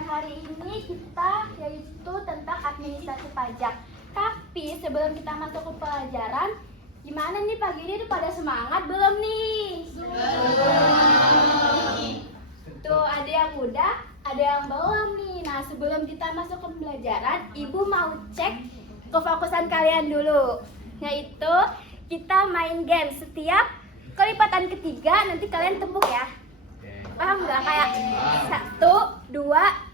pelajaran hari ini kita yaitu tentang administrasi pajak. Tapi sebelum kita masuk ke pelajaran, gimana nih pagi ini pada semangat belum nih? Tuh ada yang udah, ada yang belum nih. Nah sebelum kita masuk ke pelajaran, Ibu mau cek kefokusan kalian dulu. Yaitu kita main game setiap kelipatan ketiga nanti kalian tepuk ya. Paham nggak? Kayak 1, 2,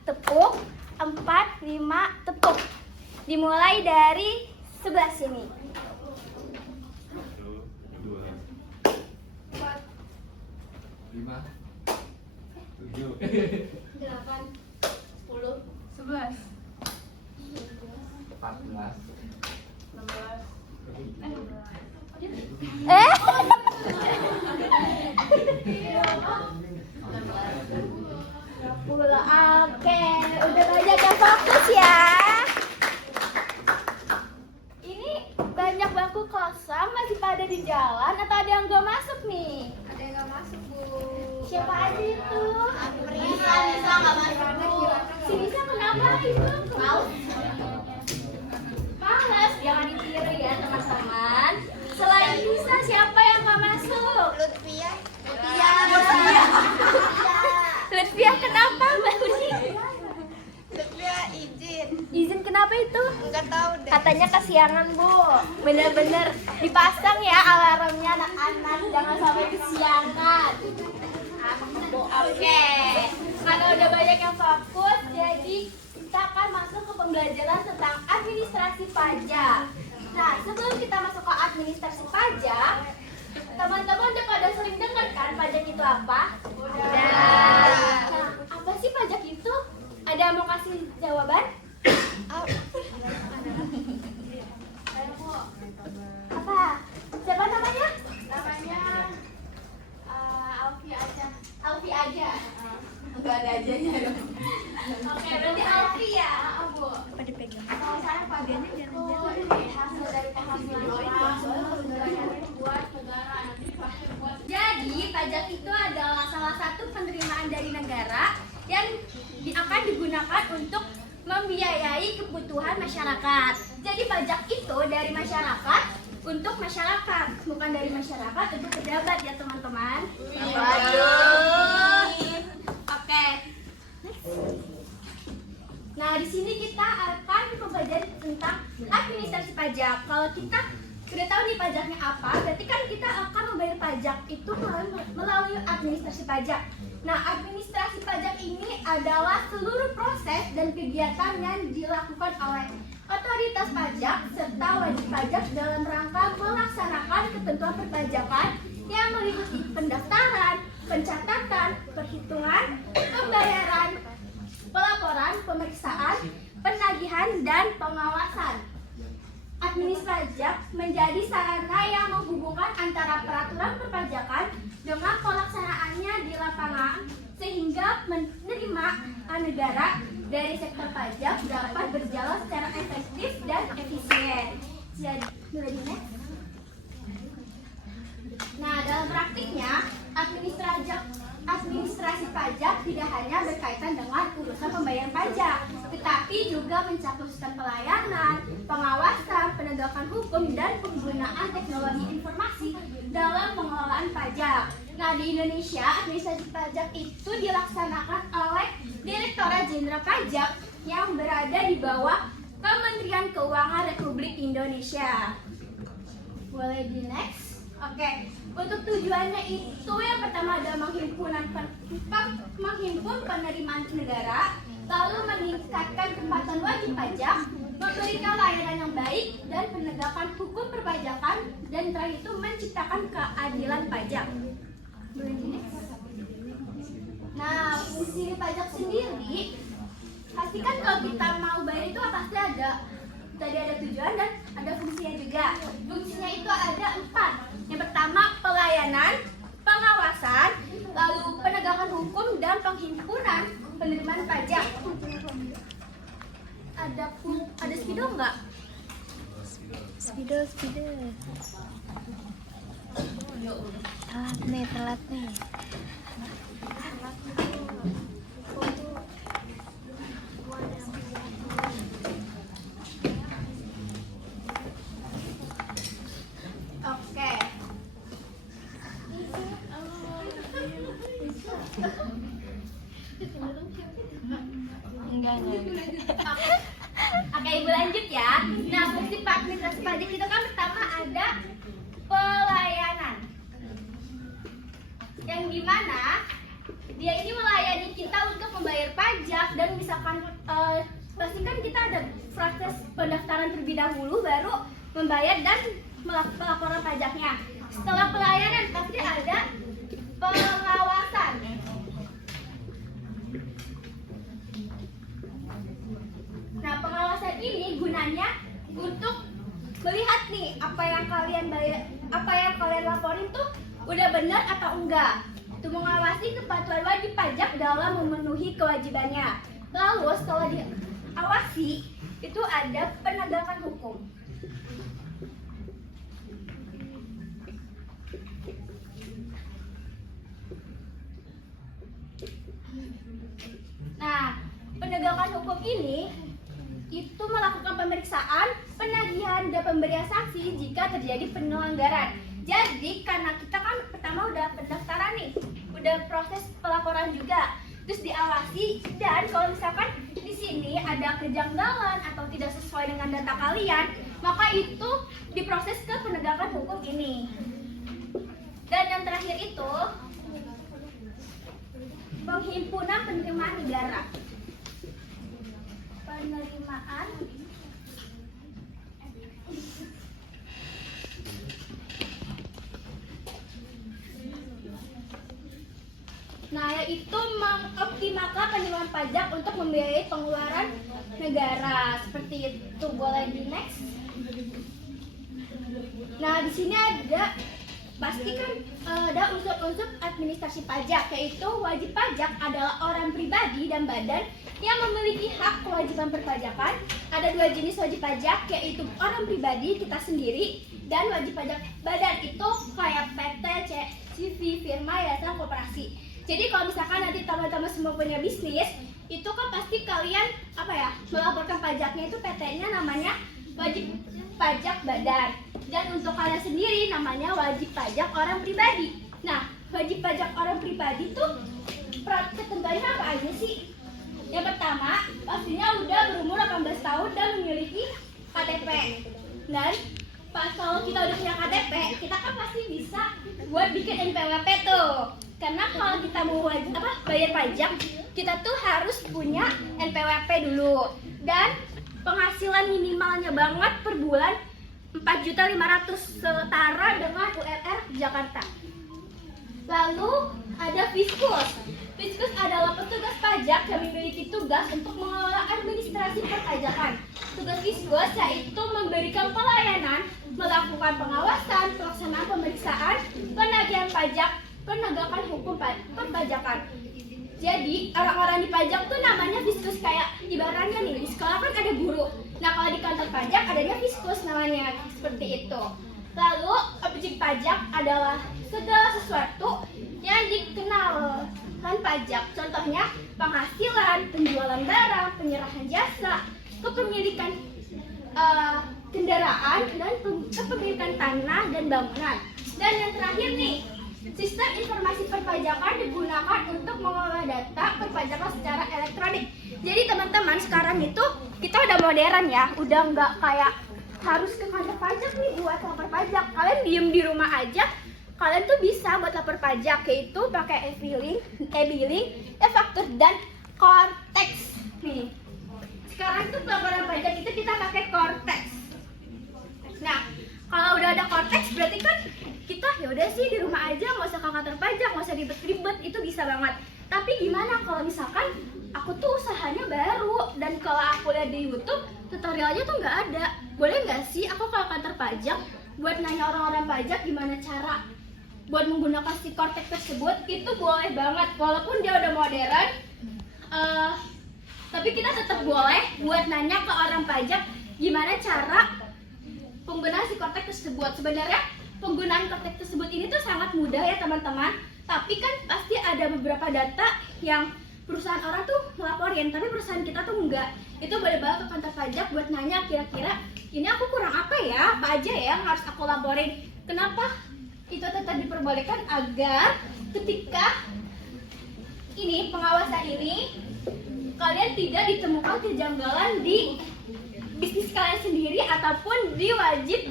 tepuk, 4, 5, tepuk. Dimulai dari sebelah sini. 1, 2, 4, 5, 7, 8, 10, 11, 14, Oke, udah banyak yang fokus ya. Ini banyak bangku kosong, masih pada di jalan atau ada yang gak masuk nih? ada yang nggak masuk Bu. Siapa aja itu? Nisa nggak masuk Bu. Si Nisa kenapa itu? Males, jangan ditiru ya teman-teman. Selain Nisa, siapa yang gak masuk? Lutfia. Lutfia kenapa Mbak Uni? Lutfia izin. Izin kenapa itu? Nggak tahu deh. Katanya kesiangan Bu. Bener-bener dipasang ya alarmnya anak-anak, jangan sampai kesiangan. Bu, oke. Karena udah banyak yang fokus, jadi kita akan masuk ke pembelajaran tentang administrasi pajak. Nah, sebelum kita masuk ke administrasi pajak, teman-teman udah pada sering dengar kan pajak itu apa? Udah. Nah, apa sih pajak itu? Ada yang mau kasih jawaban? Apa? Siapa namanya? Namanya Alfi aja. Alfi aja. nggak ada ajanya dong. Oke, berarti Alfi ya. Bu. Apa dipegang? Kalau saya pagiannya jangan-jangan ini hasil dari penghasilan buat negara. Jadi pajak itu adalah salah satu penerimaan dari negara yang akan digunakan untuk membiayai kebutuhan masyarakat. Jadi pajak itu dari masyarakat untuk masyarakat, bukan dari masyarakat untuk pejabat ya teman-teman. Waduh. Oke. Nah, di sini kita akan mempelajari tentang administrasi pajak. Kalau kita sudah tahu nih pajaknya apa, berarti kan kita akan membayar pajak itu melalui administrasi pajak. Nah, administrasi pajak ini adalah seluruh proses dan kegiatan yang dilakukan oleh otoritas pajak serta wajib pajak dalam rangka melaksanakan ketentuan perpajakan yang meliputi pendaftaran, pencatatan, perhitungan, pembayaran, pelaporan, pemeriksaan, penagihan, dan pengawasan. Administrasi pajak menjadi sarana yang menghubungkan antara peraturan perpajakan dengan pelaksanaannya di lapangan sehingga penerimaan negara dari sektor pajak dapat berjalan secara efektif dan efisien. Jadi, nah, dalam praktiknya administrasi pajak tidak hanya berkaitan dengan urusan pembayaran pajak, tetapi juga mencakup sistem pelayanan, pengawasan, penegakan hukum, dan penggunaan teknologi informasi dalam pengelolaan pajak. Nah, di Indonesia, administrasi pajak itu dilaksanakan oleh Direktorat Jenderal Pajak yang berada di bawah Kementerian Keuangan Republik Indonesia. Boleh di next? Oke, untuk tujuannya itu yang pertama adalah menghimpun penerimaan negara, lalu meningkatkan kepatuhan wajib pajak, memberikan layanan yang baik, dan penegakan hukum perpajakan, dan terakhir itu menciptakan keadilan pajak. Boleh di next? Nah, fungsi pajak sendiri, pastikan kalau kita mau bayar itu pasti ada. Tadi ada tujuan dan ada fungsinya juga. Fungsinya itu ada 4. Yang pertama pelayanan, pengawasan, lalu penegakan hukum dan penghimpunan penerimaan pajak. Ada spidol nggak? Spidol. Telat nih. Enggak. Oke, ibu lanjut ya. Nah, fungsi administrasi pajak itu kan pertama ada pelayanan, yang dimana dia ini melayani kita untuk membayar pajak. Dan misalkan pastikan kita ada proses pendaftaran terlebih dahulu baru membayar dan melakukan pelaporan pajaknya. Setelah pelayanan pasti ada pengawasan. Nah, pengawasan ini gunanya untuk melihat nih apa yang kalian bayar, apa yang kalian laporin tuh udah benar atau enggak. Itu mengawasi kepatuhan wajib pajak dalam memenuhi kewajibannya. Lalu setelah diawasi itu ada penegakan hukum. Nah, penegakan hukum ini itu melakukan pemeriksaan, penagihan, dan pemberian sanksi jika terjadi pelanggaran. Jadi karena kita kan pertama udah pendaftaran nih, udah proses pelaporan juga, terus diawasi, dan kalau misalkan di sini ada kejanggalan atau tidak sesuai dengan data kalian, maka itu diproses ke penegakan hukum ini. Dan yang terakhir itu penghimpunan penerimaan negara. Penerimaan nah, yaitu mengoptimalkan penerimaan pajak untuk membiayai pengeluaran negara. Seperti itu. Boleh di next. Nah, di sini ada pastikan ada unsur-unsur administrasi pajak, yaitu wajib pajak adalah orang pribadi dan badan yang memiliki hak kewajiban perpajakan. Ada dua jenis wajib pajak, yaitu orang pribadi kita sendiri dan wajib pajak badan, itu kayak PT, CV, firma, yayasan, koperasi. Jadi kalau misalkan nanti teman-teman semua punya bisnis, itu kan pasti kalian melaporkan pajaknya itu PT-nya namanya wajib pajak badan. Dan untuk kalian sendiri namanya wajib pajak orang pribadi. Nah, wajib pajak orang pribadi tuh ketentuannya apa aja sih? Yang pertama, pastinya udah berumur 18 tahun dan memiliki KTP. Dan kalau kita udah punya KTP, kita kan pasti bisa buat bikin NPWP tuh. Karena kalau kita mau bayar pajak, kita tuh harus punya NPWP dulu. Dan penghasilan minimalnya banget per bulan 4.500.000 setara dengan UMR Jakarta. Lalu ada Fiskus. Fiskus adalah petugas pajak yang memiliki tugas untuk mengelola administrasi perpajakan. Tugas Fiskus yaitu memberikan pelayanan, melakukan pengawasan, pelaksanaan pemeriksaan, penagihan pajak, penegakan hukum perpajakan. Jadi orang-orang di pajak tuh namanya Fiskus, kayak ibaratnya nih di sekolah kan ada guru. Nah, kalau di kantor pajak adanya Fiskus namanya, seperti itu. Lalu objek pajak adalah segala sesuatu yang dikenakan pajak. Contohnya penghasilan, penjualan barang, penyerahan jasa, kepemilikan kendaraan, dan kepemilikan tanah dan bangunan. Dan yang terakhir nih, sistem informasi perpajakan digunakan untuk mengolah data perpajakan secara elektronik. Jadi teman-teman, sekarang itu kita udah modern ya, udah nggak kayak harus ke kantor pajak nih buat lapor pajak. Kalian diem di rumah aja, kalian tuh bisa buat lapor pajak, yaitu pakai e-billing, e-faktur, dan Cortex. Nih, sekarang tuh pelaporan pajak itu kita pakai Cortex. Nah, kalau udah ada Cortex berarti kan kita ya udah sih di rumah aja, nggak usah ke kantor pajak, nggak usah ribet-ribet, itu bisa banget. Tapi gimana kalau misalkan aku tuh usahanya baru dan kalau aku lihat di YouTube tutorialnya tuh nggak ada, boleh nggak sih aku ke kantor pajak buat nanya orang-orang pajak gimana cara buat menggunakan si Cortex tersebut? Itu boleh banget, walaupun dia udah modern, tapi kita tetap boleh buat nanya ke orang pajak gimana cara penggunaan si Cortex tersebut. Sebenarnya penggunaan Cortex tersebut ini tuh sangat mudah ya teman-teman, tapi kan pasti ada beberapa data yang perusahaan orang tuh ngelaporin, tapi perusahaan kita tuh enggak. Itu boleh banget ke kantor pajak buat nanya kira-kira ini aku kurang apa ya, apa aja ya yang harus aku laporin. Kenapa itu tetap diperbolehkan? Agar ketika ini pengawasan ini kalian tidak ditemukan kejanggalan di bisnis kalian sendiri ataupun di wajib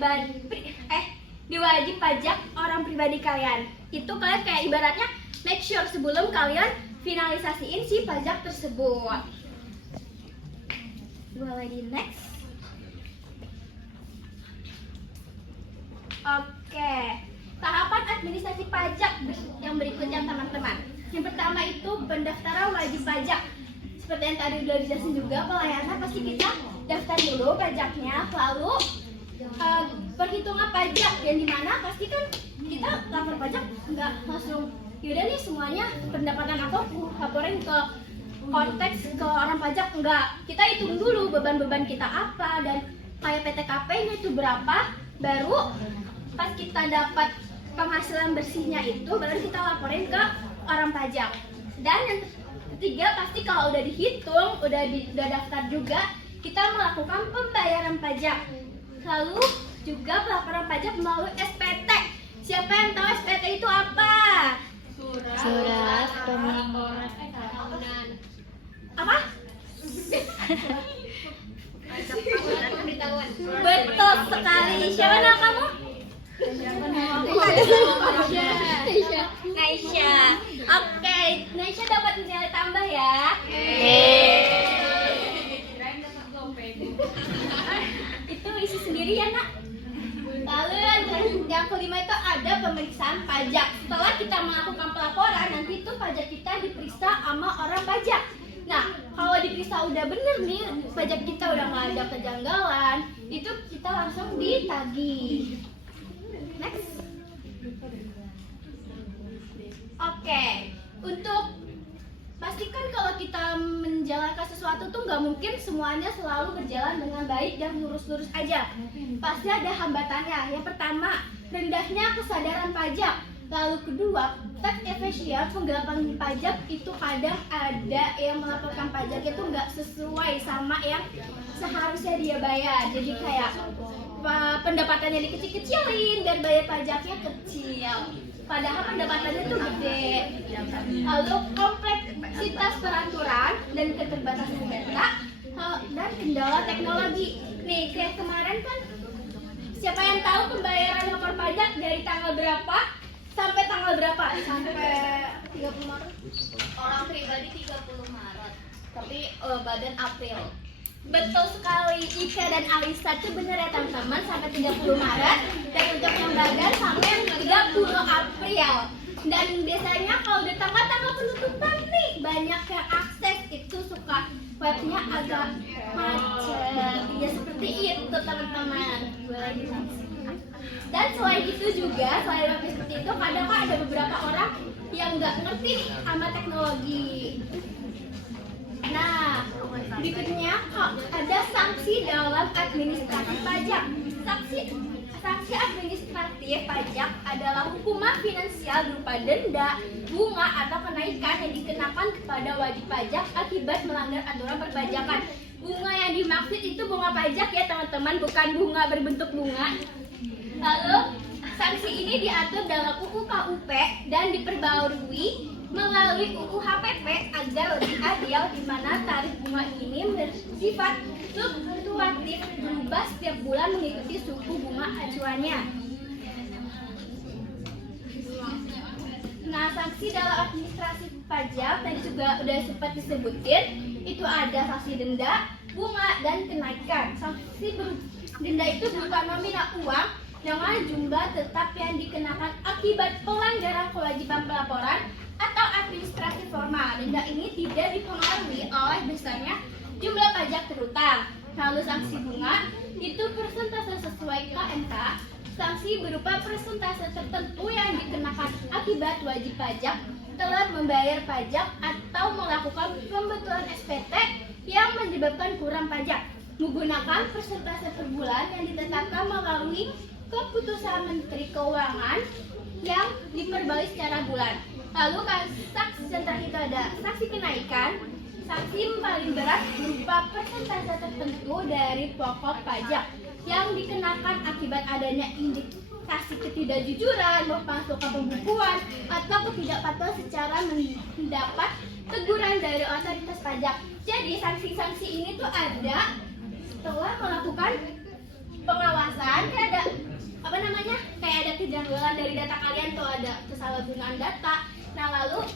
pajak orang pribadi kalian. Itu kalian kayak ibaratnya make sure sebelum kalian finalisasiin si pajak tersebut. Dua lagi next. Oke, tahapan administrasi pajak yang berikutnya teman-teman. Yang pertama itu pendaftaran wajib pajak. Seperti yang tadi udah dijelasin juga, pelayanan pasti kita daftar dulu pajaknya, lalu perhitungan pajak yang dimana pasti kan kita lapor pajak nggak langsung yaudah nih semuanya pendapatan aku laporin ke konteks ke orang pajak, enggak, kita hitung dulu beban-beban kita apa dan kayak PTKP-nya itu berapa, baru pas kita dapat penghasilan bersihnya itu baru kita laporin ke orang pajak. Dan yang ketiga pasti kalau udah dihitung, udah daftar juga, kita melakukan pembayaran pajak. Lalu juga pelaporan pajak melalui SPT. Siapa yang tahu SPT itu apa? Surat pelaporan tahunan. Apa? Surat pemberitahuan. Betul sekali. Siapa nama kamu? Naisha. Oke, Naisha dapat nilai tambah ya. Itu isi sendiri ya nak. Lalu yang kelima itu ada pemeriksaan pajak. Setelah kita melakukan pelaporan, nanti itu pajak kita diperiksa sama orang pajak. Nah, kalau diperiksa udah bener nih, pajak kita udah nggak ada kejanggalan, itu kita langsung ditagih. Next. Oke, untuk pastikan kalau kita menjalankan sesuatu tuh nggak mungkin semuanya selalu berjalan dengan baik dan lurus-lurus aja. Pasti ada hambatannya. Yang pertama, rendahnya kesadaran pajak. Lalu kedua, tax evasion, penggelapan pajak itu kadang ada yang melaporkan pajak itu nggak sesuai sama yang seharusnya dia bayar. Jadi kayak pendapatannya dikecil-kecilin biar bayar pajaknya kecil. Padahal pendapatannya tuh gede. Lalu kompleksitas peraturan dan keterbatasan data dan kendala teknologi. Nih kayak kemarin kan, siapa yang tahu pembayaran lapor pajak dari tanggal berapa sampai tanggal berapa? Sampai 30 Maret. Orang pribadi 30 Maret. Tapi badan April. Betul sekali, Ika dan Alisa itu bener ya teman-teman, sampai 30 Maret. Dan untuk yang badan sampai 30 April. Dan biasanya kalau udah tanggal-tanggal penutupan nih, banyak yang akses, itu suka webnya agak macet. Ya seperti itu teman-teman. Dan selain itu juga, selain web seperti itu, kadang ada beberapa orang yang nggak ngerti sama teknologi. Nah, berikutnya ada sanksi dalam administrasi pajak. Sanksi administratif pajak adalah hukuman finansial berupa denda, bunga atau kenaikan yang dikenakan kepada wajib pajak akibat melanggar aturan perpajakan. Bunga yang dimaksud itu bunga pajak ya teman-teman, bukan bunga berbentuk bunga. Lalu sanksi ini diatur dalam UU KUP dan diperbarui melalui UU HPP agar lebih adil, di mana tarif bunga ini bersifat fluktuatif, berubah setiap bulan mengikuti suku bunga acuannya. Nah, sanksi dalam administrasi pajak tadi juga udah sempat disebutin, itu ada sanksi denda, bunga, dan kenaikan. Sanksi denda itu berupa nominal uang dengan jumlah tetap yang dikenakan akibat pelanggaran kewajiban pelaporan atau administrasi formal. Denda ini tidak dipengaruhi oleh besarnya jumlah pajak terutang. Lalu sanksi bunga itu persentase sesuai KMK. Sanksi berupa persentase tertentu yang dikenakan akibat wajib pajak telah membayar pajak atau melakukan pembetulan SPT yang menyebabkan kurang pajak menggunakan persentase per bulan yang ditetapkan melalui keputusan Menteri Keuangan yang diperbarui secara bulan. Lalu sanksi yang terakhir itu ada sanksi kenaikan. Sanksi paling berat berupa persentase tertentu dari pokok pajak yang dikenakan akibat adanya indikasi ketidakjujuran, memasukkan pembukuan, atau ketidakpatuhan secara mendapat teguran dari otoritas pajak. Jadi sanksi-sanksi ini tuh ada setelah melakukan pengawasan, kayak ada apa namanya, kayak ada kejanggalan dari data kalian tuh, ada kesalahgunaan data. Nah lalu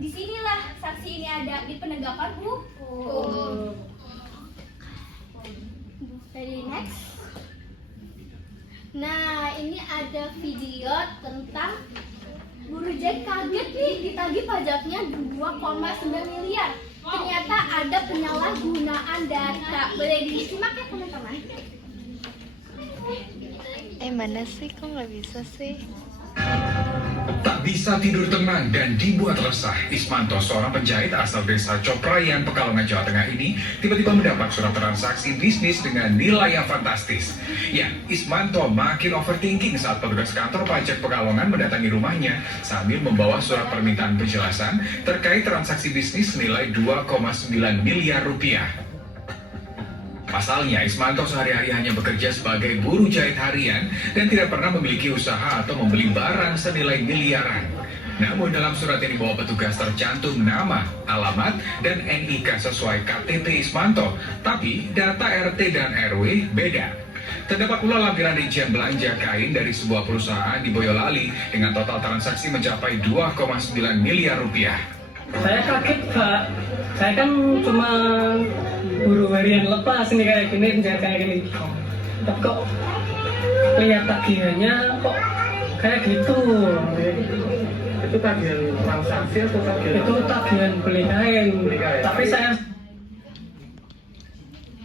disinilah sanksi ini ada di penegakan hukum. Jadi next. Nah ini ada video tentang Guru Jack kaget nih ditagih pajaknya 2,9 miliar. Ternyata ada penyalahgunaan data. Boleh disimak ya teman-teman? Mana sih? Kok nggak bisa sih? Tak bisa tidur tenang dan dibuat resah, Ismanto, seorang penjahit asal desa Coprayan, Pekalongan, Jawa Tengah ini tiba-tiba mendapat surat transaksi bisnis dengan nilai yang fantastis. Ya, Ismanto makin overthinking saat petugas kantor pajak Pekalongan mendatangi rumahnya sambil membawa surat permintaan penjelasan terkait transaksi bisnis senilai 2,9 miliar rupiah. Pasalnya, Ismanto sehari-hari hanya bekerja sebagai buruh jahit harian dan tidak pernah memiliki usaha atau membeli barang senilai miliaran. Namun dalam surat yang dibawa petugas tercantum nama, alamat, dan NIK sesuai KTP Ismanto, tapi data RT dan RW beda. Terdapat pula lampiran rincian belanja kain dari sebuah perusahaan di Boyolali dengan total transaksi mencapai 2,9 miliar rupiah. Saya kaget, Pak. Saya kan cuma buruh harian lepas ini kayak gini, kayak gini. Tapi kok lihat tagihannya kok kayak gitu. Itu tagihan transaksi atau tagihan? Itu tagihan beli kain. Tapi saya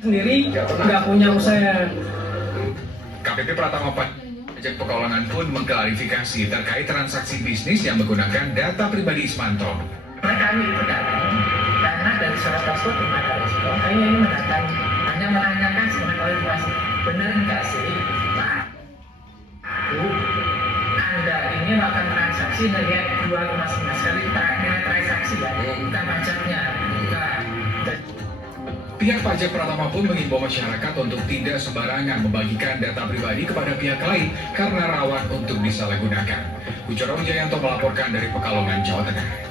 sendiri nggak punya usaha. KPP Pratama Pajak Pekalongan pun mengklarifikasi terkait transaksi bisnis yang menggunakan data pribadi Ismanto. Kami itu datang karena dari surat tersebut belum ada respon. Kami ini mendatang hanya menanyakan sebagai klarifikasi, benar nggak sih Pak? Anda ini melakukan transaksi nilai 2,9 sekali nilai transaksi ya, bukan pajaknya, bukan. Pihak pajak Pratama pun mengimbau masyarakat untuk tidak sembarangan membagikan data pribadi kepada pihak lain karena rawan untuk disalahgunakan. Ucoro Wijayanto melaporkan dari Pekalongan, Jawa Tengah.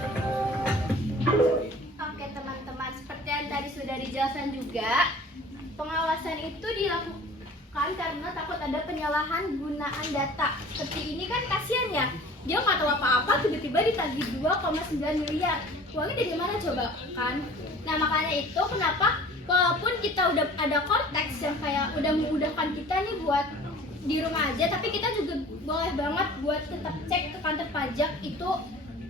Oke teman-teman, seperti yang tadi sudah dijelaskan juga, pengawasan itu dilakukan karena takut ada penyalahan gunaan data. Seperti ini kan kasihan ya, dia nggak tahu apa-apa tiba-tiba ditagih 2,9 miliar. Uangnya dari mana coba kan? Nah makanya itu kenapa walaupun kita udah ada konteks yang kayak udah memudahkan kita nih buat di rumah aja, tapi kita juga boleh banget buat tetap cek ke kantor pajak itu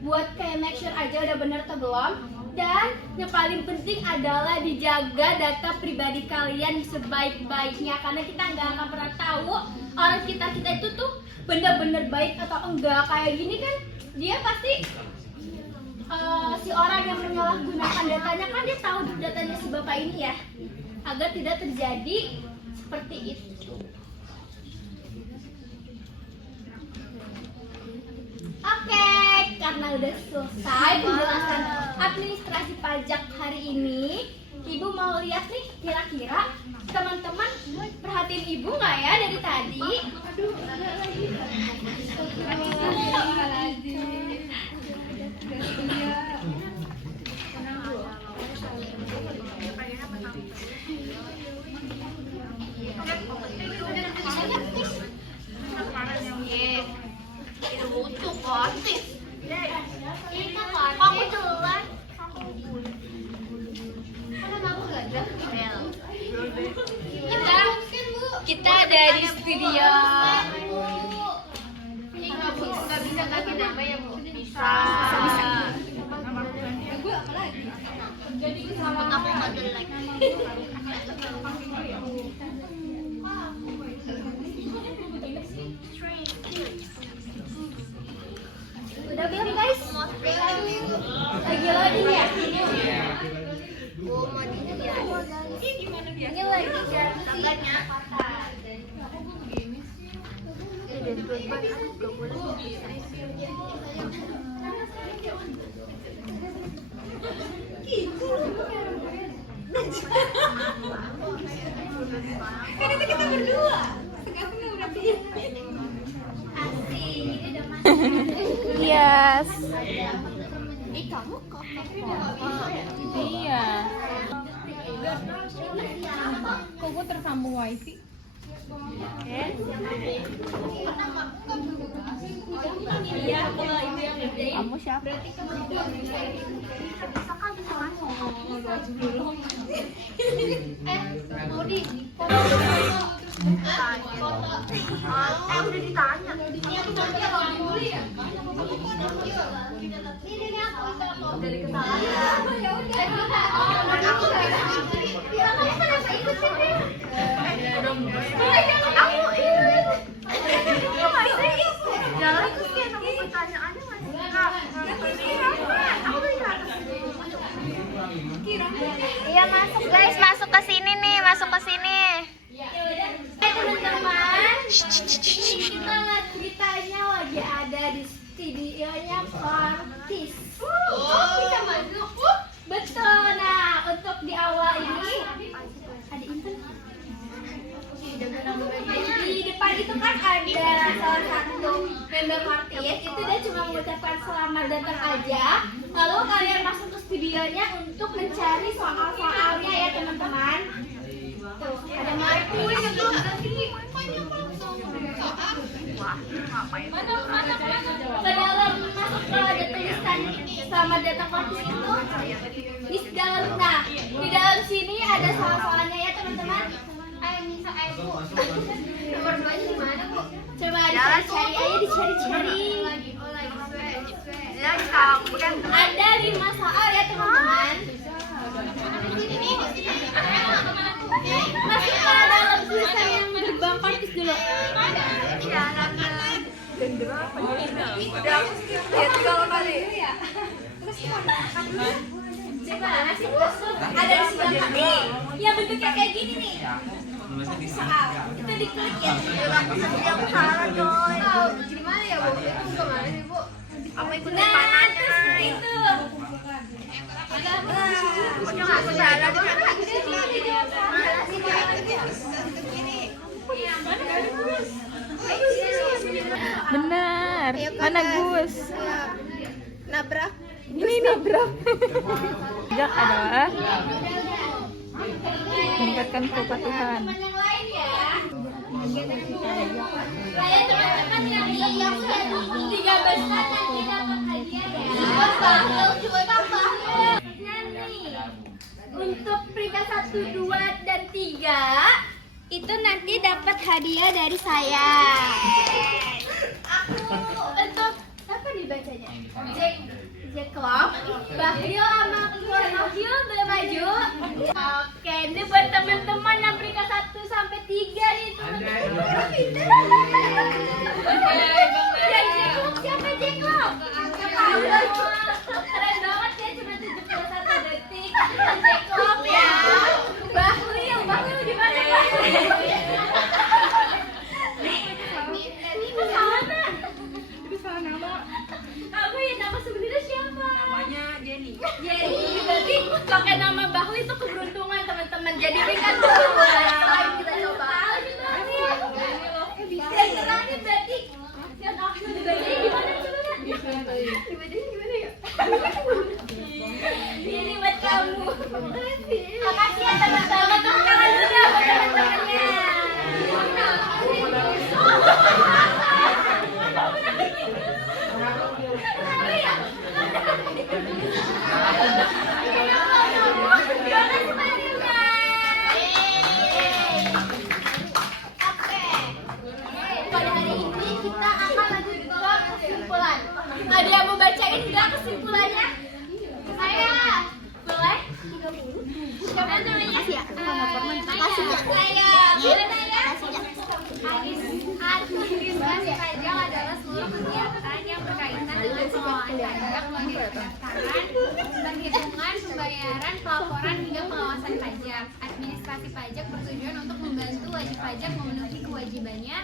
buat kayak make sure aja udah bener atau belum. Dan yang paling penting adalah dijaga data pribadi kalian sebaik-baiknya, karena kita nggak akan pernah tahu orang kita itu tuh bener-bener baik atau enggak. Kayak gini kan dia pasti si orang yang menyalahgunakan datanya kan dia tahu datanya si bapak ini ya, agar tidak terjadi seperti itu. Oke, karena udah selesai penjelasan administrasi pajak hari ini, Ibu mau lihat nih kira-kira teman-teman perhatiin Ibu nggak ya dari tadi? Kita dari studio. Nggak bisa kasih nama ya Bu? Bisa. Gue apa lagi? Aku nggak jelek. Udah belum guys? Lagi loading ya? Ini lagi gambarnya. Kan itu kita berdua. Sekarang berarti. Asik, ini udah masuk. Yes. kamu kok Iya. Kok gue tersambung wifi? Kamu siapa? udah ditanya. Dari kesalahan. Ya udah. Kamu kenapa ikut sih? Aku jangan kesian sama pertanyaannya masih Iya masuk guys, masuk ke sini nih, masuk ke sini. Teman-teman, kita lihat ceritanya lagi ada di studionya Kortis. Bisa masuk? Betul. Nah, untuk di awal ini ada Intan. Di depan itu kan ada salah satu member Kortis. Itu dia cuma mengucapkan selamat datang aja. Lalu kalian masuk ke studionya untuk mencari soal-soalnya ya teman-teman. Tuh, ada Marku yang belum sini. Ke dalam masuk ke ada tulisan selamat datang Kortis itu di dalam. Nah, di dalam sini ada soal-soalnya ya teman-teman. Nomor 2-nya di mana, Bu? Coba dicari aja, dicari-cari. Ada 5 soal ya teman-teman. Masuk ke dalam tulisan yang gerbang Kortis dulu. Ada di sebelah kaki yang bentuknya kayak gini nih. Soal itu diklik ya. Yang salah coy. Gimana ya, Bu? Itu kemana sih, Bu? Apa ikut panahnya? Seperti itu. Aku salah. Benar. Mana Gus? Nabrak. Ini nabrak. Jak adalah meningkatkan kepatuhan. Teman yang lain ya. Saya teman-teman yang sudah 13 nanti dapat hadiah ya. Nah nih, untuk peringkat 1, 2, dan 3 itu nanti dapat hadiah dari saya. Untuk apa dibacanya? Jack Club, Bahlil sama Bahlil boleh maju. Oke, ini buat teman-teman yang peringkat 1 sampai 3 nih teman-teman. Yang Jack Club siapa Jack Club? Keren banget ya, cuma 71 detik. Jack Club ya. Bahlil di mana Bahlil? Itu salah nama. Kamu ya nama sebenarnya siapa? Namanya Jenny. Jenny, berarti pakai nama Bahlil itu keberuntungan teman-teman. Jadi peringkat 2. Kita coba. Dan terakhir berarti yang aku dibacanya gimana coba? Dibacanya gimana ya? Ini buat kamu. Makasih ya teman-teman. Tepuk tangan dulu ya buat teman-temannya. Pada hari ini kita akan lanjut ke kesimpulan. Ada yang mau bacain nggak kesimpulannya? Saya boleh 30. Siapa namanya? Kasih ya. Kasih ya. Saya boleh nanya. Administrasi pajak adalah seluruh kegiatan yang berkaitan dengan pengelolaan pajak, mulai dari pendaftaran, penghitungan, pembayaran, pelaporan hingga pengawasan pajak. Administrasi pajak bertujuan untuk membantu wajib pajak memenuhi kewajibannya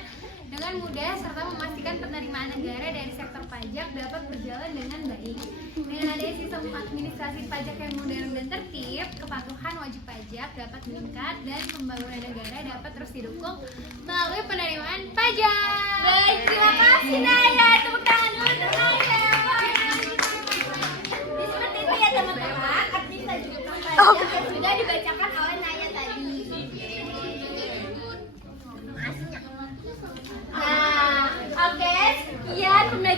dengan mudah serta memastikan penerimaan negara dari sektor pajak dapat berjalan dengan baik. Dengan adanya sistem administrasi pajak yang modern dan tertib, kepatuhan wajib pajak dapat meningkat dan pembangunan negara dapat terus didukung melalui penerimaan pajak. Baik, terima kasih Naya. Tepuk tangan dulu untuk Naya.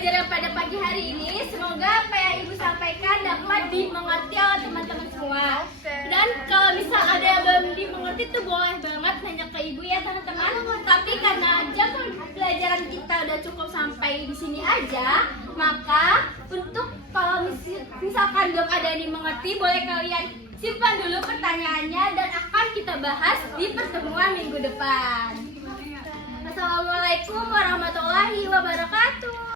pembelajaran pada pagi hari ini. Semoga apa yang Ibu sampaikan dapat dimengerti oleh teman-teman semua. Dan kalau misal ada yang belum dimengerti tuh boleh banget nanya ke Ibu ya teman-teman. Tapi karena jam pelajaran kita udah cukup sampai di sini aja, maka untuk kalau misalkan belum ada yang dimengerti, boleh kalian simpan dulu pertanyaannya dan akan kita bahas di pertemuan minggu depan. Assalamualaikum warahmatullahi wabarakatuh.